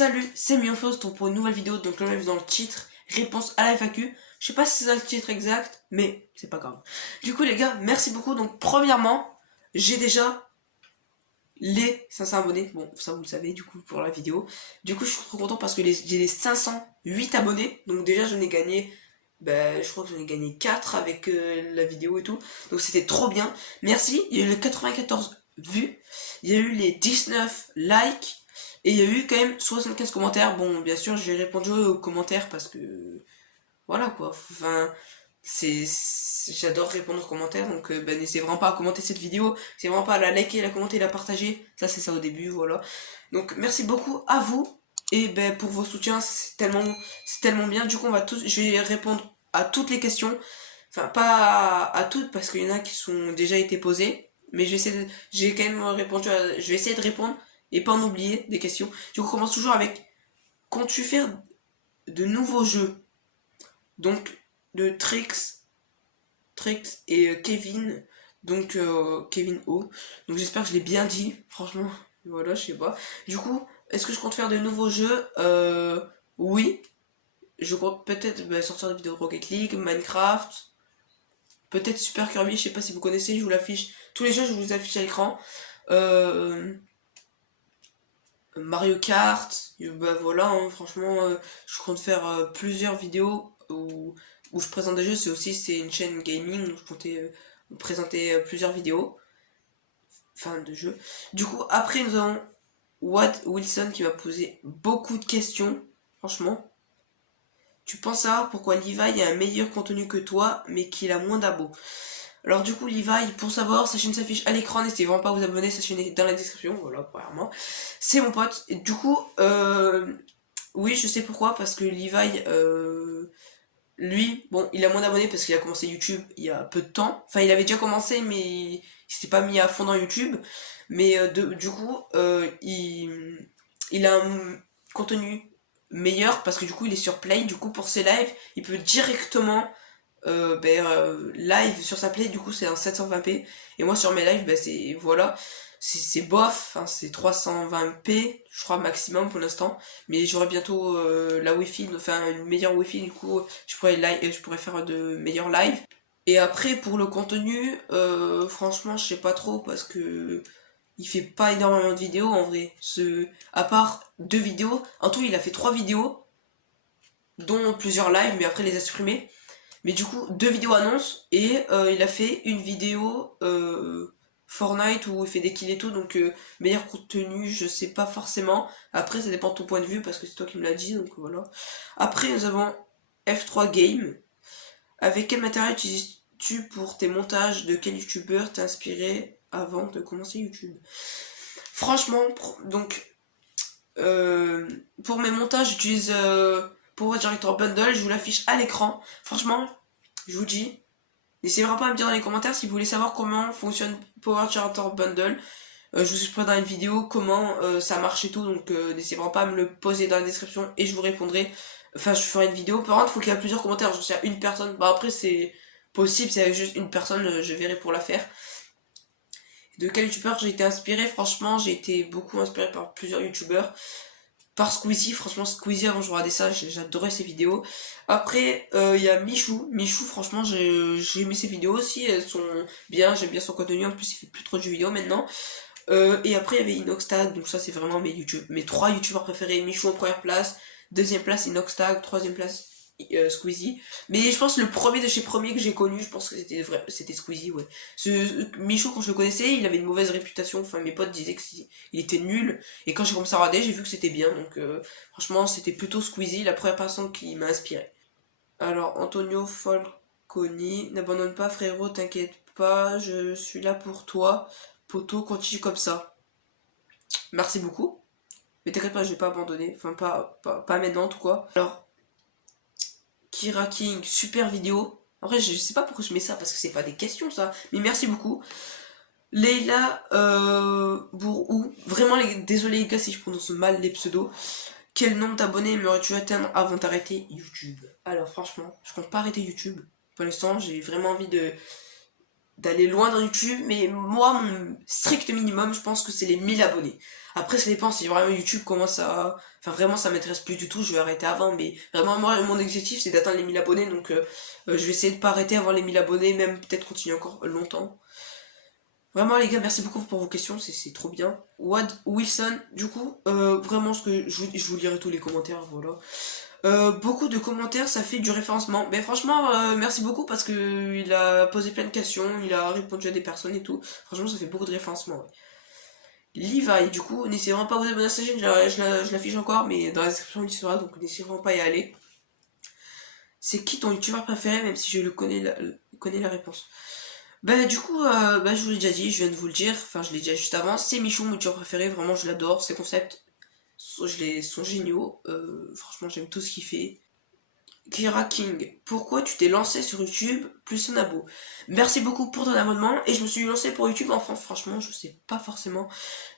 Salut, c'est Mionfaust pour une nouvelle vidéo. Donc là, on est dans le titre, réponse à la FAQ. Je sais pas si c'est ça le titre exact, mais c'est pas grave. Du coup les gars, merci beaucoup. Donc premièrement, j'ai déjà les 500 abonnés. Bon, ça vous le savez du coup pour la vidéo. Du coup je suis trop content parce que j'ai les 508 abonnés. Donc déjà j'en ai gagné, je crois que j'en ai gagné 4 avec la vidéo et tout. Donc c'était trop bien. Merci, il y a eu les 94 vues. Il y a eu les 19 likes. Et il y a eu quand même 75 commentaires. Bon, bien sûr, j'ai répondu aux commentaires parce que... Voilà, quoi. Enfin, j'adore répondre aux commentaires. Donc, n'hésitez vraiment pas à commenter cette vidéo. N'hésitez vraiment pas à la liker, la commenter, la partager. Ça, c'est ça au début, voilà. Donc, merci beaucoup à vous. Et pour vos soutiens, c'est tellement bien. Du coup, je vais répondre à toutes les questions. Enfin, pas à toutes parce qu'il y en a qui sont déjà été posées. Mais j'ai quand même répondu je vais essayer de répondre et pas en oublier des questions. Du coup, on commence toujours avec: comptes-tu faire de nouveaux jeux? Donc, de Trix et Kevin. Donc, Kevin O. Donc, j'espère que je l'ai bien dit. Franchement, voilà, je sais pas. Du coup, est-ce que je compte faire de nouveaux jeux? Oui. Je compte peut-être sortir des vidéos de Rocket League, Minecraft. Peut-être Super Kirby, je sais pas si vous connaissez, je vous l'affiche. Tous les jeux, je vous affiche à l'écran. Mario Kart, voilà, hein, franchement, je compte faire plusieurs vidéos où je présente des jeux. C'est une chaîne gaming, donc je comptais vous présenter plusieurs vidéos, enfin de jeux. Du coup, après nous avons Watt Wilson qui m'a posé beaucoup de questions, franchement. Tu penses savoir pourquoi Levi a un meilleur contenu que toi, mais qu'il a moins d'abos? Alors du coup, Levi, pour savoir, sa chaîne s'affiche à l'écran, n'hésitez vraiment pas à vous abonner, sa chaîne est dans la description, voilà, premièrement. C'est mon pote, et du coup, oui, je sais pourquoi, parce que Levi, lui, bon, il a moins d'abonnés parce qu'il a commencé YouTube il y a peu de temps. Enfin, il avait déjà commencé, mais il s'était pas mis à fond dans YouTube. Mais du coup, il a un contenu meilleur parce que du coup, il est sur Play. Du coup, pour ses lives, il peut directement live sur sa Play. Du coup, c'est un 720p. Et moi, sur mes lives, c'est bof, hein, c'est 320p, je crois maximum pour l'instant, mais j'aurai bientôt la Wi-Fi, enfin une meilleure Wi-Fi, du coup je pourrais faire de meilleurs lives. Et après pour le contenu, franchement je sais pas trop parce que il fait pas énormément de vidéos en vrai. À part 2 vidéos, en tout il a fait 3 vidéos, dont plusieurs lives, mais après il les a supprimés. Mais du coup 2 vidéos annonces et il a fait une vidéo Fortnite où il fait des kills et tout, donc meilleur contenu, je sais pas forcément. Après, ça dépend de ton point de vue parce que c'est toi qui me l'as dit, donc voilà. Après, nous avons F3 Game. Avec quel matériel utilises-tu pour tes montages? De quel youtubeur t'es inspiré avant de commencer YouTube? Franchement, pour mes montages, j'utilise Power Director Bundle, je vous l'affiche à l'écran. Franchement, je vous dis, n'hésitez vraiment pas à me dire dans les commentaires si vous voulez savoir comment fonctionne Power Character Bundle. Je vous expliquerai dans une vidéo comment ça marche et tout, donc n'hésitez vraiment pas à me le poser dans la description et je vous répondrai. Enfin, je ferai une vidéo. Par contre, il faut qu'il y ait plusieurs commentaires. Genre, s'il y a une personne, après c'est possible, c'est avec juste une personne, je verrai pour la faire. De quel youtubeur j'ai été inspiré? Franchement, j'ai été beaucoup inspiré par plusieurs youtubeurs. Par Squeezie, franchement Squeezie, avant je regardais ça, j'adorais ses vidéos. Après il y a Michou, franchement j'ai aimé ses vidéos aussi, elles sont bien, j'aime bien son contenu, en plus il fait plus trop de jeux vidéo maintenant. Et après il y avait Inoxtag, donc ça c'est vraiment mes 3 youtubeurs préférés. Michou en première place, deuxième place Inoxtag, troisième place Squeezie. Mais je pense le premier de chez premiers que j'ai connu, je pense que c'était Squeezie, ouais. Michou, quand je le connaissais, il avait une mauvaise réputation, enfin mes potes disaient qu'il était nul, et quand j'ai commencé à regarder, j'ai vu que c'était bien, donc franchement c'était plutôt Squeezie, la première personne qui m'a inspiré. Alors Antonio Falconi, n'abandonne pas frérot, t'inquiète pas, je suis là pour toi, poto, continue comme ça. Merci beaucoup, mais t'inquiète pas, je vais pas abandonner, enfin pas maintenant en tout cas. Alors Kira King, super vidéo. En vrai, je sais pas pourquoi je mets ça, parce que c'est pas des questions ça. Mais merci beaucoup. Leila Bourou. Vraiment, désolé les gars si je prononce mal les pseudos. Quel nombre d'abonnés aimerais-tu atteindre avant d'arrêter YouTube? Alors franchement, je compte pas arrêter YouTube. Pour l'instant, j'ai vraiment envie d'aller loin dans YouTube. Mais moi, mon strict minimum, je pense que c'est les 1000 abonnés. Après, ça dépend si vraiment YouTube commence à... Enfin, vraiment, ça m'intéresse plus du tout, je vais arrêter avant. Mais vraiment, moi, mon objectif, c'est d'atteindre les 1000 abonnés. Donc, je vais essayer de pas arrêter avant les 1000 abonnés, même peut-être continuer encore longtemps. Vraiment, les gars, merci beaucoup pour vos questions, c'est trop bien. Wad Wilson, du coup, vraiment, je vous lirai tous les commentaires, voilà. Beaucoup de commentaires, ça fait du référencement. Mais franchement, merci beaucoup parce que il a posé plein de questions, il a répondu à des personnes et tout. Franchement, ça fait beaucoup de référencement. Ouais. Levi, du coup, n'essayez vraiment pas à vous abonner à sa chaîne, je l'affiche encore, mais dans la description il sera, donc n'essayez vraiment pas à y aller. C'est qui ton youtubeur préféré, même si je le connais la réponse. Bah du coup, je vous l'ai déjà dit, je viens de vous le dire, enfin je l'ai dit juste avant, c'est Michou, mon youtubeur préféré, vraiment je l'adore, ses concepts sont géniaux, franchement j'aime tout ce qu'il fait. Kira King, pourquoi tu t'es lancé sur YouTube plus un abo? Merci beaucoup pour ton abonnement et je me suis lancé pour YouTube en France, franchement je sais pas forcément.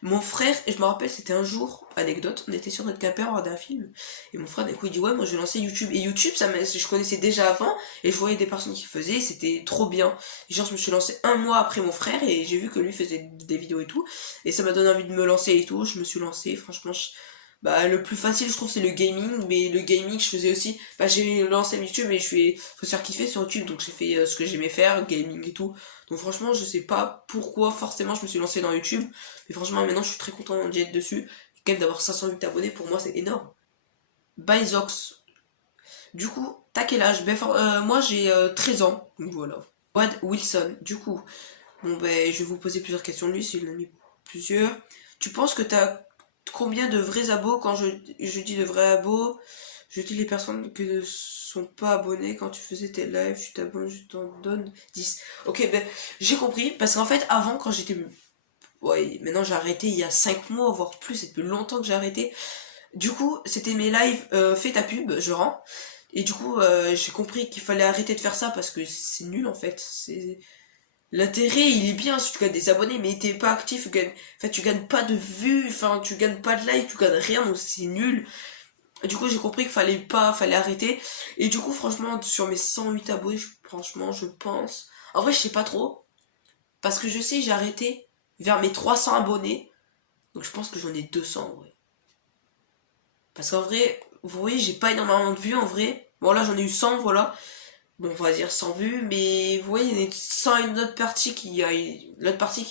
Mon frère, et je me rappelle c'était un jour, anecdote, on était sur notre canapé, on regardait un film et mon frère d'un coup il dit ouais moi je vais lancer YouTube et YouTube je connaissais déjà avant et je voyais des personnes qui faisaient, c'était trop bien. Et genre je me suis lancé un mois après mon frère et j'ai vu que lui faisait des vidéos et tout et ça m'a donné envie de me lancer et tout, je me suis lancé, franchement bah le plus facile je trouve c'est le gaming, mais le gaming je faisais aussi, bah j'ai lancé YouTube et faut se faire kiffer sur YouTube, donc j'ai fait ce que j'aimais faire, gaming et tout, donc franchement je sais pas pourquoi forcément je me suis lancé dans YouTube, mais franchement maintenant je suis très content d'y être dessus, quand même d'avoir 508 abonnés pour moi c'est énorme. Byzox, du coup t'as quel âge? Moi j'ai 13 ans, donc voilà. Wad Wilson, du coup, bon ben je vais vous poser plusieurs questions de lui, s'il en a mis plusieurs. Tu penses que t'as combien de vrais abos? Quand je dis de vrais abos, je dis les personnes qui ne sont pas abonnées. Quand tu faisais tes lives, tu t'abonnes, je t'en donne 10. Ok, ben j'ai compris, parce qu'en fait avant quand j'étais... Ouais, maintenant j'ai arrêté il y a 5 mois, voire plus, c'est depuis longtemps que j'ai arrêté. Du coup, c'était mes lives, fais ta pub, je rends. Et du coup, j'ai compris qu'il fallait arrêter de faire ça parce que c'est nul en fait. L'intérêt, il est bien si tu gagnes des abonnés, mais t'es pas actif, tu gagnes pas de vues, enfin, tu gagnes pas de likes, tu gagnes rien, donc c'est nul. Du coup, j'ai compris qu'il fallait arrêter. Et du coup, franchement, sur mes 108 abonnés, franchement, je pense... En vrai, je sais pas trop, parce que je sais, j'ai arrêté vers mes 300 abonnés, donc je pense que j'en ai 200, en vrai. Parce qu'en vrai, vous voyez, j'ai pas énormément de vues, en vrai. Bon, là, j'en ai eu 100, voilà. Bon, on va dire 100 vues, mais vous voyez, il y a une autre partie l'autre partie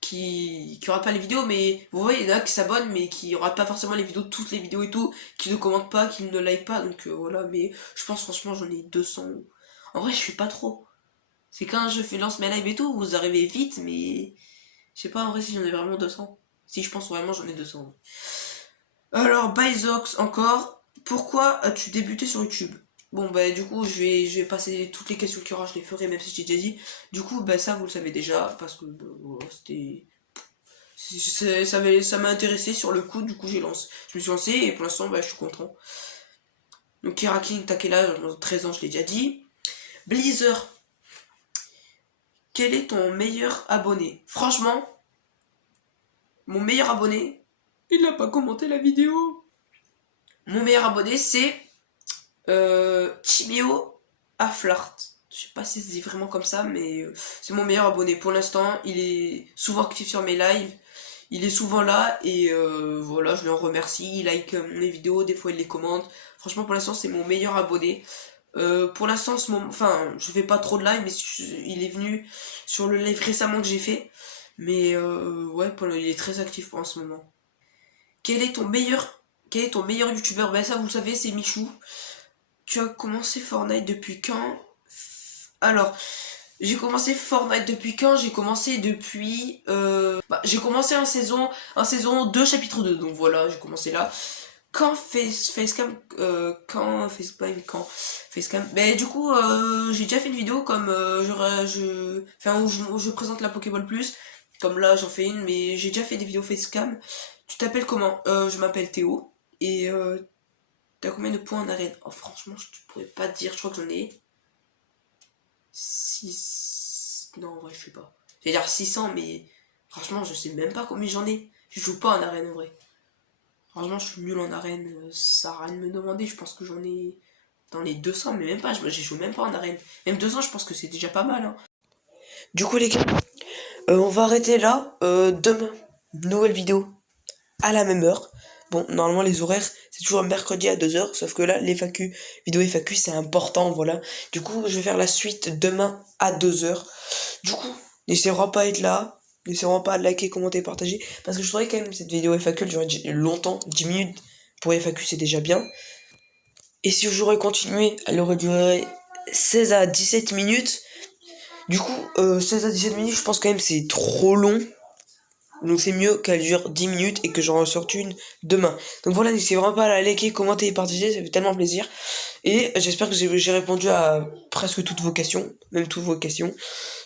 qui aura pas les vidéos, mais vous voyez, il y en a qui s'abonnent, mais qui aura pas forcément les vidéos, toutes les vidéos et tout, qui ne commentent pas, qui ne like pas, donc voilà, mais je pense franchement j'en ai 200. En vrai, je suis pas trop. C'est quand lance mes lives et tout, vous arrivez vite, mais je sais pas en vrai si j'en ai vraiment 200. Si je pense vraiment j'en ai 200. Alors, Byzox encore, pourquoi as-tu débuté sur YouTube? Bon bah du coup je vais passer toutes les questions qu'il y aura, je les ferai même si j'ai déjà dit. Du coup bah ça vous le savez déjà parce que voilà, ça m'a intéressé sur le coup, du coup je me suis lancé et pour l'instant bah je suis content. Donc Kira King, t'as quel âge? 13 ans, je l'ai déjà dit. Blizzard, quel est ton meilleur abonné? Franchement, mon meilleur abonné, il n'a pas commenté la vidéo. Mon meilleur abonné c'est Timéo Aflart. Je sais pas si c'est vraiment comme ça, mais c'est mon meilleur abonné. Pour l'instant, il est souvent actif sur mes lives. Il est souvent là et voilà, je le remercie. Il like mes vidéos, des fois il les commente. Franchement, pour l'instant, c'est mon meilleur abonné. Pour l'instant, enfin, je fais pas trop de live, mais il est venu sur le live récemment que j'ai fait. Mais ouais, il est très actif pour en ce moment. Quel est ton meilleur youtubeur? Ben ça, vous le savez, c'est Michou. Tu as commencé Fortnite depuis quand? Alors, j'ai commencé Fortnite depuis quand? J'ai commencé depuis... j'ai commencé en saison 2, chapitre 2, donc voilà, j'ai commencé là. Quand Facecam... Facecam... Ben du coup, j'ai déjà fait une vidéo comme... où je présente la Pokéball Plus. Comme là, j'en fais une, mais j'ai déjà fait des vidéos Facecam. Tu t'appelles comment? Je m'appelle Théo. Et... T'as combien de points en arène? Oh, franchement, je pourrais pas te dire, je crois que j'en ai 6... Non, en vrai, je sais pas. J'allais dire 600, mais franchement, je sais même pas combien j'en ai. Je joue pas en arène, en vrai. Franchement, je suis nul en arène, ça sert à rien de me demander, je pense que j'en ai dans les 200, mais même pas, j'y joue même pas en arène. Même 200, je pense que c'est déjà pas mal, hein. Du coup, les gars, on va arrêter là. nouvelle vidéo à la même heure. Bon, normalement, les horaires, c'est toujours mercredi à 2h, sauf que là, les FAQ, vidéo FAQ, c'est important, voilà. Du coup, je vais faire la suite demain à 2h. Du coup, n'hésitez vraiment pas à être là, n'hésitez vraiment pas à liker, commenter, partager, parce que je trouvais quand même cette vidéo FAQ, elle durait longtemps, 10 minutes pour FAQ, c'est déjà bien. Et si j'aurais continué, elle aurait duré 16 à 17 minutes. Du coup, 16 à 17 minutes, je pense quand même c'est trop long. Donc c'est mieux qu'elle dure 10 minutes et que j'en ressorte une demain. Donc voilà, n'hésitez vraiment pas à la liker, commenter et partager, ça fait tellement plaisir. Et j'espère que j'ai répondu à presque toutes vos questions, même toutes vos questions.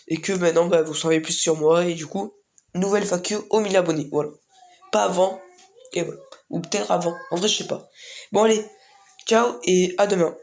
Et que maintenant, bah, vous savez plus sur moi. Et du coup, nouvelle FAQ aux 1000 abonnés. Voilà. Pas avant. Et voilà. Ou peut-être avant. En vrai, je sais pas. Bon allez, ciao et à demain.